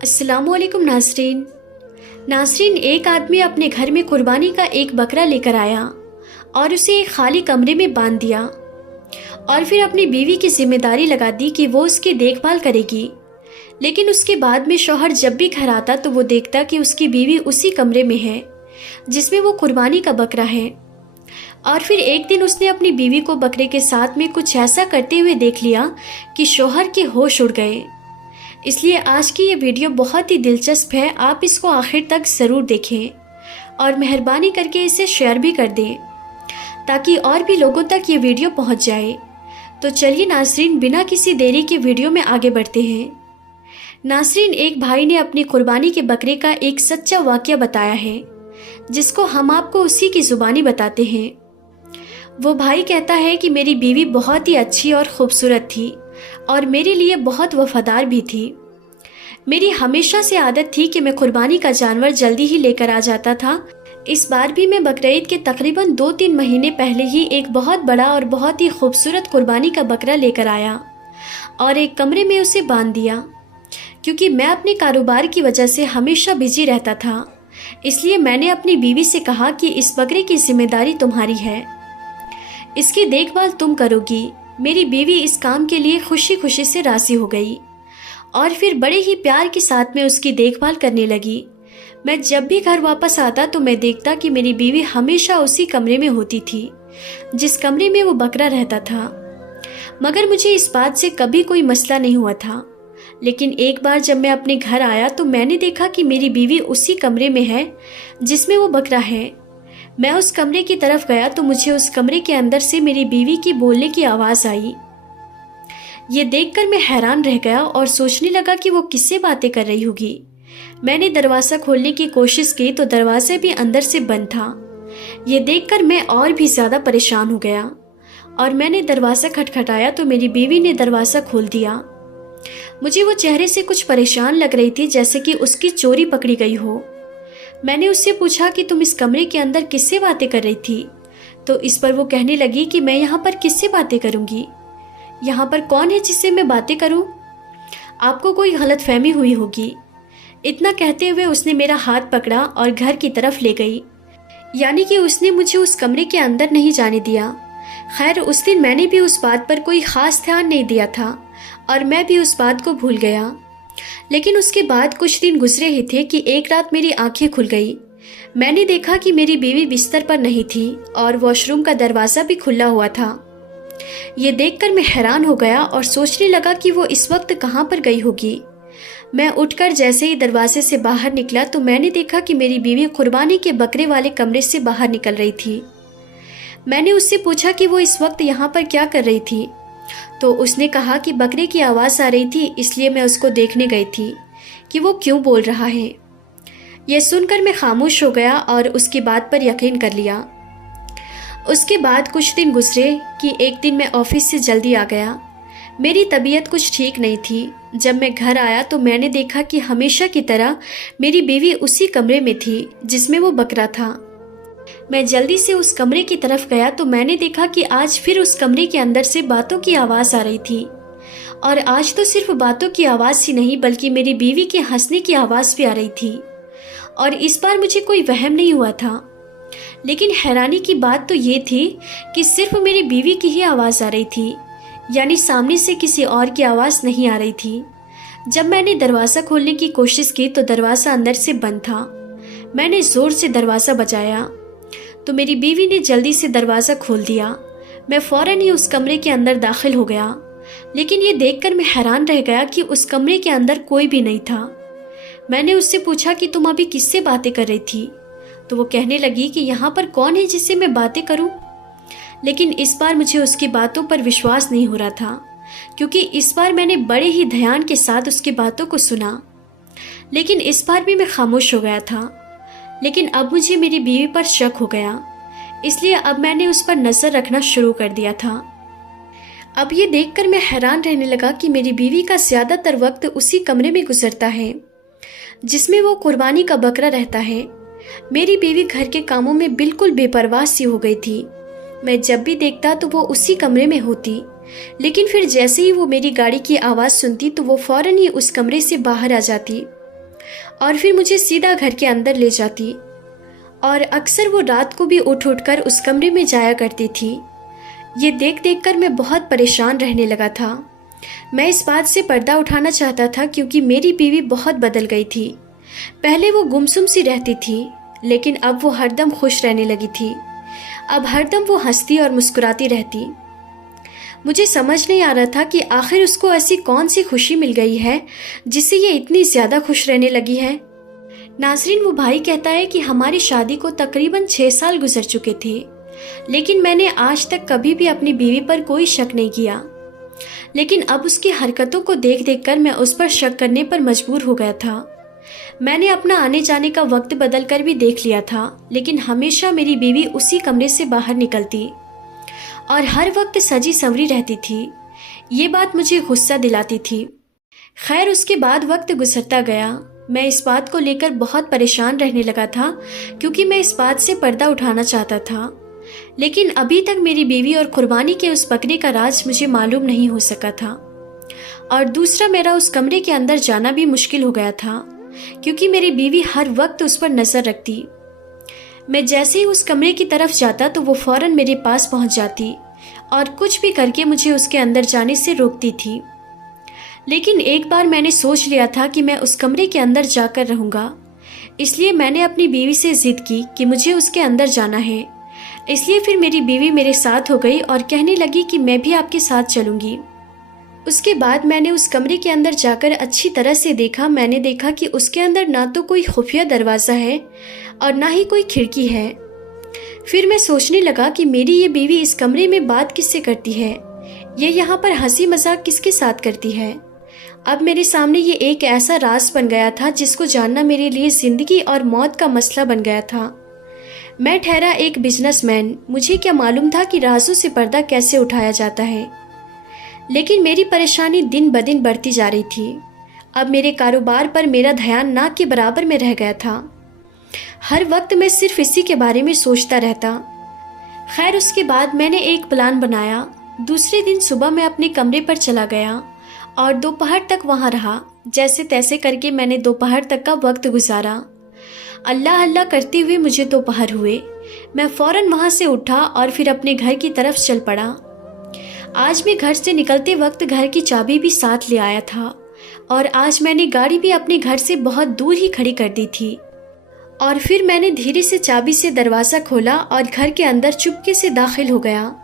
अस्सलामुअलैकुम नाज़रीन। नाज़रीन, एक आदमी अपने घर में कुर्बानी का एक बकरा लेकर आया और उसे एक खाली कमरे में बांध दिया और फिर अपनी बीवी की जिम्मेदारी लगा दी कि वो उसकी देखभाल करेगी। लेकिन उसके बाद में शौहर जब भी घर आता तो वो देखता कि उसकी बीवी उसी कमरे में है जिसमें वो कुर्बानी का बकरा है। और फिर एक दिन उसने अपनी बीवी को बकरे के साथ में कुछ ऐसा करते हुए देख लिया कि शौहर के होश उड़ गए। इसलिए आज की ये वीडियो बहुत ही दिलचस्प है, आप इसको आखिर तक ज़रूर देखें और मेहरबानी करके इसे शेयर भी कर दें ताकि और भी लोगों तक ये वीडियो पहुंच जाए। तो चलिए नाज़रीन, बिना किसी देरी के वीडियो में आगे बढ़ते हैं। नाज़रीन, एक भाई ने अपनी कुर्बानी के बकरे का एक सच्चा वाक़या बताया है जिसको हम आपको उसी की ज़ुबानी बताते हैं। वो भाई कहता है कि मेरी बीवी बहुत ही अच्छी और ख़ूबसूरत थी और मेरे लिए बहुत वफादार भी थी। मेरी हमेशा से आदत थी कि मैं कुर्बानी का जानवर जल्दी ही लेकर आ जाता था। इस बार भी मैं बकरीद के तकरीबन 2-3 महीने पहले ही एक बहुत बड़ा और बहुत ही खूबसूरत कुर्बानी का बकरा लेकर आया और एक कमरे में उसे बांध दिया। क्योंकि मैं अपने कारोबार की वजह से हमेशा बिजी रहता था, इसलिए मैंने अपनी बीवी से कहा कि इस बकरे की जिम्मेदारी तुम्हारी है, इसकी देखभाल तुम करोगी। मेरी बीवी इस काम के लिए खुशी खुशी से राज़ी हो गई और फिर बड़े ही प्यार के साथ में उसकी देखभाल करने लगी। मैं जब भी घर वापस आता तो मैं देखता कि मेरी बीवी हमेशा उसी कमरे में होती थी जिस कमरे में वो बकरा रहता था। मगर मुझे इस बात से कभी कोई मसला नहीं हुआ था। लेकिन एक बार जब मैं अपने घर आया तो मैंने देखा कि मेरी बीवी उसी कमरे में है जिसमें वो बकरा है। मैं उस कमरे की तरफ गया तो मुझे उस कमरे के अंदर से मेरी बीवी की बोलने की आवाज़ आई। ये देखकर मैं हैरान रह गया और सोचने लगा कि वो किससे बातें कर रही होगी। मैंने दरवाज़ा खोलने की कोशिश की तो दरवाज़ा भी अंदर से बंद था। ये देखकर मैं और भी ज़्यादा परेशान हो गया और मैंने दरवाज़ा खटखटाया तो मेरी बीवी ने दरवाज़ा खोल दिया। मुझे वो चेहरे से कुछ परेशान लग रही थी, जैसे कि उसकी चोरी पकड़ी गई हो। मैंने उससे पूछा कि तुम इस कमरे के अंदर किससे बातें कर रही थी? तो इस पर वो कहने लगी कि मैं यहाँ पर किससे बातें करूँगी, यहाँ पर कौन है जिससे मैं बातें करूँ? आपको कोई गलतफहमी हुई होगी। इतना कहते हुए उसने मेरा हाथ पकड़ा और घर की तरफ ले गई, यानी कि उसने मुझे उस कमरे के अंदर नहीं जाने दिया। खैर, उस दिन मैंने भी उस बात पर कोई ख़ास ध्यान नहीं दिया था और मैं भी उस बात को भूल गया। लेकिन उसके बाद कुछ दिन गुजरे ही थे कि एक रात मेरी आंखें खुल गई। मैंने देखा कि मेरी बीवी बिस्तर पर नहीं थी और वॉशरूम का दरवाज़ा भी खुला हुआ था। ये देखकर मैं हैरान हो गया और सोचने लगा कि वो इस वक्त कहाँ पर गई होगी। मैं उठकर जैसे ही दरवाजे से बाहर निकला तो मैंने देखा कि मेरी बीवी कुर्बानी के बकरे वाले कमरे से बाहर निकल रही थी। मैंने उससे पूछा कि वो इस वक्त यहाँ पर क्या कर रही थी, तो उसने कहा कि बकरे की आवाज़ आ रही थी, इसलिए मैं उसको देखने गई थी कि वो क्यों बोल रहा है। यह सुनकर मैं खामोश हो गया और उसकी बात पर यकीन कर लिया। उसके बाद कुछ दिन गुजरे कि एक दिन मैं ऑफिस से जल्दी आ गया। मेरी तबीयत कुछ ठीक नहीं थी। जब मैं घर आया तो मैंने देखा कि हमेशा की तरह मेरी बीवी उसी कमरे में थी जिसमें वो बकरा था। मैं जल्दी से उस कमरे की तरफ गया तो मैंने देखा कि आज फिर उस कमरे के अंदर से बातों की आवाज़ आ रही थी। और आज तो सिर्फ बातों की आवाज़ ही नहीं बल्कि मेरी बीवी के हंसने की आवाज़ भी आ रही थी। और इस बार मुझे कोई वहम नहीं हुआ था। लेकिन हैरानी की बात तो ये थी कि सिर्फ मेरी बीवी की ही आवाज़ आ रही थी, यानी सामने से किसी और की आवाज़ नहीं आ रही थी। जब मैंने दरवाज़ा खोलने की कोशिश की तो दरवाज़ा अंदर से बंद था। मैंने ज़ोर से दरवाज़ा बजाया तो मेरी बीवी ने जल्दी से दरवाज़ा खोल दिया। मैं फ़ौरन ही उस कमरे के अंदर दाखिल हो गया। लेकिन ये देखकर मैं हैरान रह गया कि उस कमरे के अंदर कोई भी नहीं था। मैंने उससे पूछा कि तुम अभी किससे बातें कर रही थी? तो वो कहने लगी कि यहाँ पर कौन है जिससे मैं बातें करूँ? लेकिन इस बार मुझे उसकी बातों पर विश्वास नहीं हो रहा था, क्योंकि इस बार मैंने बड़े ही ध्यान के साथ उसकी बातों को सुना। लेकिन इस बार भी मैं खामोश हो गया था। लेकिन अब मुझे मेरी बीवी पर शक हो गया, इसलिए अब मैंने उस पर नज़र रखना शुरू कर दिया था। अब ये देखकर मैं हैरान रहने लगा कि मेरी बीवी का ज़्यादातर वक्त उसी कमरे में गुजरता है जिसमें वो कुर्बानी का बकरा रहता है। मेरी बीवी घर के कामों में बिल्कुल बेपरवाह सी हो गई थी। मैं जब भी देखता तो वो उसी कमरे में होती, लेकिन फिर जैसे ही वो मेरी गाड़ी की आवाज़ सुनती तो वो फ़ौरन ही उस कमरे से बाहर आ जाती। और फिर मुझे सीधा घर के अंदर ले जाती, और अक्सर वो रात को भी उठ उठ कर उस कमरे में जाया करती थी। ये देख देख कर मैं बहुत परेशान रहने लगा था। मैं इस बात से पर्दा उठाना चाहता था क्योंकि मेरी बीवी बहुत बदल गई थी। पहले वो गुमसुम सी रहती थी, लेकिन अब वो हरदम खुश रहने लगी थी। अब हरदम वो हंसती और मुस्कुराती रहती। मुझे समझ नहीं आ रहा था कि आखिर उसको ऐसी कौन सी खुशी मिल गई है जिससे ये इतनी ज़्यादा खुश रहने लगी है। नाज़रीन, वो भाई कहता है कि हमारी शादी को तकरीबन 6 साल गुजर चुके थे, लेकिन मैंने आज तक कभी भी अपनी बीवी पर कोई शक नहीं किया। लेकिन अब उसकी हरकतों को देख देख कर मैं उस पर शक करने पर मजबूर हो गया था। मैंने अपना आने जाने का वक्त बदल कर भी देख लिया था, लेकिन हमेशा मेरी बीवी उसी कमरे से बाहर निकलती और हर वक्त सजी संवरी रहती थी। ये बात मुझे गुस्सा दिलाती थी। खैर, उसके बाद वक्त गुजरता गया। मैं इस बात को लेकर बहुत परेशान रहने लगा था क्योंकि मैं इस बात से पर्दा उठाना चाहता था, लेकिन अभी तक मेरी बीवी और कुर्बानी के उस बकरे का राज मुझे मालूम नहीं हो सका था। और दूसरा, मेरा उस कमरे के अंदर जाना भी मुश्किल हो गया था क्योंकि मेरी बीवी हर वक्त उस पर नजर रखती। मैं जैसे ही उस कमरे की तरफ जाता तो वो फौरन मेरे पास पहुंच जाती और कुछ भी करके मुझे उसके अंदर जाने से रोकती थी। लेकिन एक बार मैंने सोच लिया था कि मैं उस कमरे के अंदर जाकर रहूंगा, इसलिए मैंने अपनी बीवी से जिद की कि मुझे उसके अंदर जाना है। इसलिए फिर मेरी बीवी मेरे साथ हो गई और कहने लगी कि मैं भी आपके साथ चलूंगी। उसके बाद मैंने उस कमरे के अंदर जाकर अच्छी तरह से देखा। मैंने देखा कि उसके अंदर ना तो कोई खुफिया दरवाज़ा है और ना ही कोई खिड़की है। फिर मैं सोचने लगा कि मेरी ये बीवी इस कमरे में बात किससे करती है, ये यहाँ पर हंसी मजाक किसके साथ करती है। अब मेरे सामने ये एक ऐसा राज बन गया था जिसको जानना मेरे लिए ज़िंदगी और मौत का मसला बन गया था। मैं ठहरा एक बिजनेसमैन, मुझे क्या मालूम था कि राजों से पर्दा कैसे उठाया जाता है। लेकिन मेरी परेशानी दिन ब दिन बढ़ती जा रही थी। अब मेरे कारोबार पर मेरा ध्यान ना के बराबर में रह गया था। हर वक्त मैं सिर्फ इसी के बारे में सोचता रहता। खैर, उसके बाद मैंने एक प्लान बनाया। दूसरे दिन सुबह मैं अपने कमरे पर चला गया और दोपहर तक वहाँ रहा। जैसे तैसे करके मैंने दोपहर तक का वक्त गुजारा। अल्लाह अल्लाह करते हुए मुझे दोपहर हुए। मैं फ़ौरन वहाँ से उठा और फिर अपने घर की तरफ चल पड़ा। आज मैं घर से निकलते वक्त घर की चाबी भी साथ ले आया था और आज मैंने गाड़ी भी अपने घर से बहुत दूर ही खड़ी कर दी थी। और फिर मैंने धीरे से चाबी से दरवाज़ा खोला और घर के अंदर चुपके से दाखिल हो गया।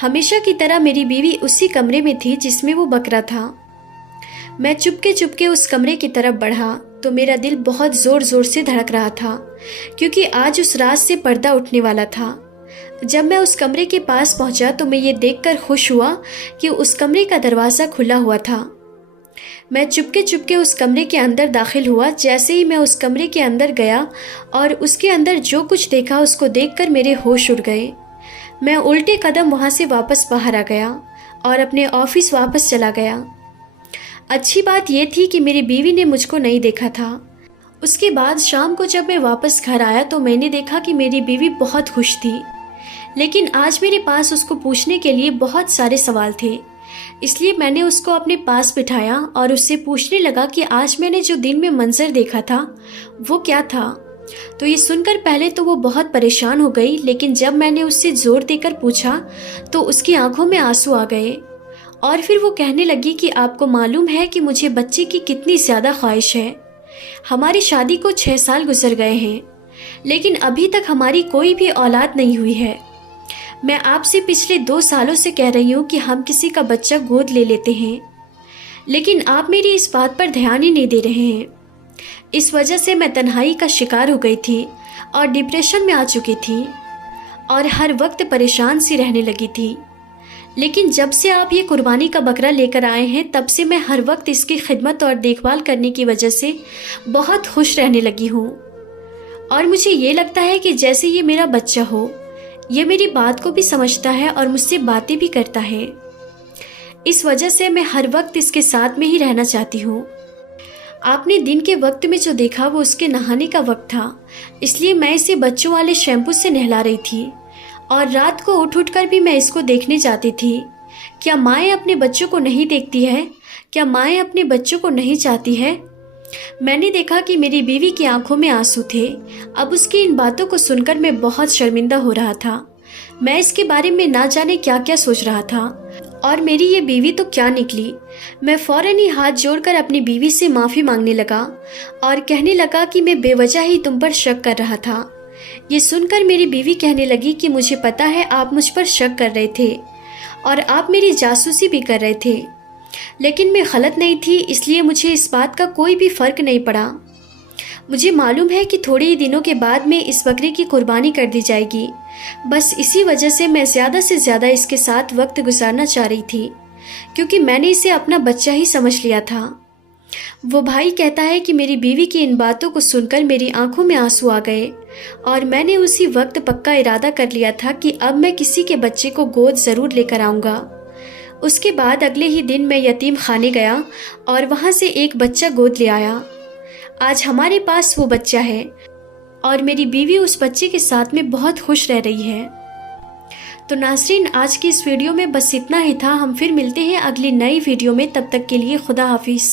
हमेशा की तरह मेरी बीवी उसी कमरे में थी जिसमें वो बकरा था। मैं चुपके चुपके उस कमरे की तरफ बढ़ा तो मेरा दिल बहुत ज़ोर ज़ोर से धड़क रहा था क्योंकि आज उस रात से पर्दा उठने वाला था। जब मैं उस कमरे के पास पहुंचा तो मैं ये देखकर खुश हुआ कि उस कमरे का दरवाज़ा खुला हुआ था। मैं चुपके चुपके उस कमरे के अंदर दाखिल हुआ। जैसे ही मैं उस कमरे के अंदर गया और उसके अंदर जो कुछ देखा उसको देखकर मेरे होश उड़ गए। मैं उल्टे कदम वहाँ से वापस बाहर आ गया और अपने ऑफिस वापस चला गया। अच्छी बात यह थी कि मेरी बीवी ने मुझको नहीं देखा था। उसके बाद शाम को जब मैं वापस घर आया तो मैंने देखा कि मेरी बीवी बहुत खुश थी, लेकिन आज मेरे पास उसको पूछने के लिए बहुत सारे सवाल थे। इसलिए मैंने उसको अपने पास बिठाया और उससे पूछने लगा कि आज मैंने जो दिन में मंजर देखा था वो क्या था। तो ये सुनकर पहले तो वो बहुत परेशान हो गई, लेकिन जब मैंने उससे जोर देकर पूछा तो उसकी आंखों में आंसू आ गए और फिर वो कहने लगी कि आपको मालूम है कि मुझे बच्चे की कितनी ज़्यादा ख्वाहिश है। हमारी शादी को 6 साल गुजर गए हैं, लेकिन अभी तक हमारी कोई भी औलाद नहीं हुई है। मैं आपसे पिछले 2 सालों से कह रही हूँ कि हम किसी का बच्चा गोद ले लेते हैं, लेकिन आप मेरी इस बात पर ध्यान ही नहीं दे रहे हैं। इस वजह से मैं तन्हाई का शिकार हो गई थी और डिप्रेशन में आ चुकी थी और हर वक्त परेशान सी रहने लगी थी। लेकिन जब से आप ये कुर्बानी का बकरा लेकर आए हैं तब से मैं हर वक्त इसकी खिदमत और देखभाल करने की वजह से बहुत खुश रहने लगी हूँ और मुझे ये लगता है कि जैसे ये मेरा बच्चा हो। ये मेरी बात को भी समझता है और मुझसे बातें भी करता है। इस वजह से मैं हर वक्त इसके साथ में ही रहना चाहती हूँ। आपने दिन के वक्त में जो देखा वो उसके नहाने का वक्त था, इसलिए मैं इसे बच्चों वाले शैम्पू से नहला रही थी और रात को उठ उठ कर भी मैं इसको देखने जाती थी। क्या माएँ अपने बच्चों को नहीं देखती है? क्या माएँ अपने बच्चों को नहीं चाहती है? मैंने देखा कि मेरी बीवी की आंखों में आंसू थे। अब उसकी इन बातों को सुनकर मैं बहुत शर्मिंदा हो रहा था। मैं इसके बारे में ना जाने क्या क्या सोच रहा था, और मेरी ये बीवी तो क्या निकली। मैं फौरन ही हाथ जोड़कर अपनी बीवी से माफ़ी मांगने लगा और कहने लगा कि मैं बेवजह ही तुम पर शक कर रहा था। ये सुनकर मेरी बीवी कहने लगी कि मुझे पता है आप मुझ पर शक कर रहे थे और आप मेरी जासूसी भी कर रहे थे, लेकिन मैं गलत नहीं थी, इसलिए मुझे इस बात का कोई भी फ़र्क नहीं पड़ा। मुझे मालूम है कि थोड़े ही दिनों के बाद में इस बकरी की कुर्बानी कर दी जाएगी। बस इसी वजह से मैं ज़्यादा से ज़्यादा इसके साथ वक्त गुजारना चाह रही थी, क्योंकि मैंने इसे अपना बच्चा ही समझ लिया था। वो भाई कहता है कि मेरी बीवी की इन बातों को सुनकर मेरी आंखों में आंसू आ गए और मैंने उसी वक्त पक्का इरादा कर लिया था कि अब मैं किसी के बच्चे को गोद ज़रूर लेकर आऊँगा। उसके बाद अगले ही दिन मैं यतीम खाने गया और वहाँ से एक बच्चा गोद ले आया। आज हमारे पास वो बच्चा है और मेरी बीवी उस बच्चे के साथ में बहुत खुश रह रही है। तो नाज़रीन, आज की इस वीडियो में बस इतना ही था। हम फिर मिलते हैं अगली नई वीडियो में। तब तक के लिए खुदा हाफिज़।